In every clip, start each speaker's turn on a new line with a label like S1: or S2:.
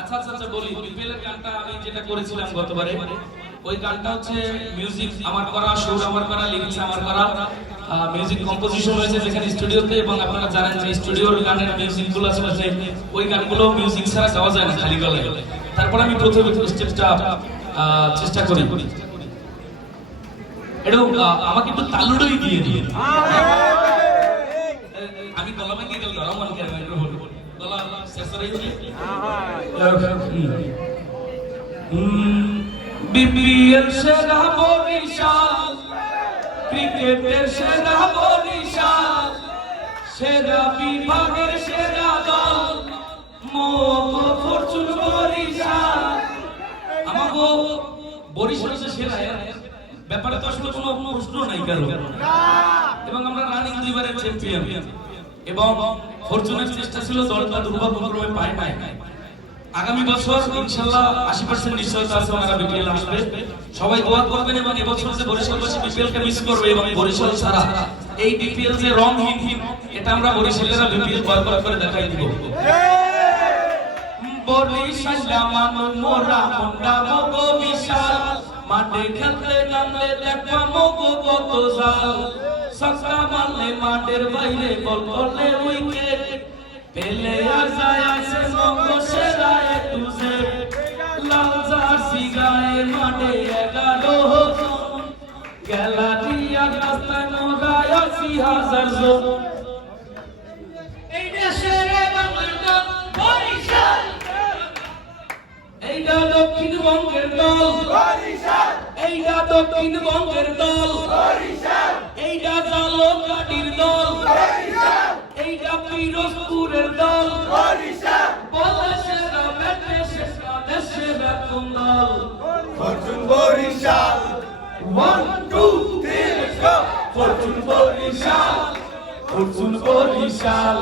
S1: আচ্ছা আচ্ছা আচ্ছা মিউজিক কম্পোজিশন হয়েছে যেখানে স্টুডিওতে এবং আপনারা জানেন যে স্টুডিওর গানের মিউজিকগুলো আছে না, ওই গানগুলো মিউজিক ছাড়া গাওয়া যায় না খালি গলায়। তারপর আমি প্রথমে স্টেপটা চেষ্টা করি। এটা আমাকে একটু তালুডই দিয়ে দিয়ে আমি গলা গেল গলা শেষ বিপিএল বরিশাল ক্রিকেটের সেরা বরিশাল সেরা বিভাগের সেরা দল মোগো ফরচুন বরিশাল। বরিশাল সেরা ব্যাপারে তো আসলে কোনো প্রশ্ন নাই কারও। এবং আমরা রানিং লিভারের চ্যাম্পিয়ন এবং ফরচুনের চেষ্টা ছিল দলটা দুর্ভাগ্যক্রমে পায় নাই। আগামী বছর ইনশাল্লাহ আশি পার্সেন্ট নিশ্চয়তা আছে ওনারা বিপিএল আসবে। সবাই দোয়া করবেন এবং এবছর যে বরিশালবাসী বিপিএল কে মিস করবে এবং বরিশাল ছাড়া এই বিপিএল যে রংহীন এটা আমরা বরিশালেরা বিপিএল বয়কট করে দেখাই দিব। বরিশাল মোরা মুন্ডা মাঠে খেলতে নামলে দেখবা মগো কত জাল সস্তা মারলে মাঠের বাইরে বল করলে উইকেট পেলে আর যায় আছে মগো সেরা লাল জার্সি গায়ে মাঠে এগারো জন। গ্যালারিয়া রাস্তায় মোরায় আশি হাজার জন। এইটা দক্ষিণবঙ্গের দল। এইটা দক্ষিণবঙ্গের দল। এইটা জালকাটির দল। এইটা পিরোজপুরের দল। বলে সেরা ব্যাটে সেরা দেশে ব্যাপন দল।
S2: Fortune Barishal.
S1: One two three go fortune Barishal. Fortune Barishal.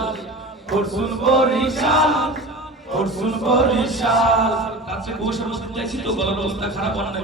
S1: Fortune Barishal. Fortune Barishal. কাছে বসে বসে চাইছি তো গলার অবস্থা খারাপ হয় না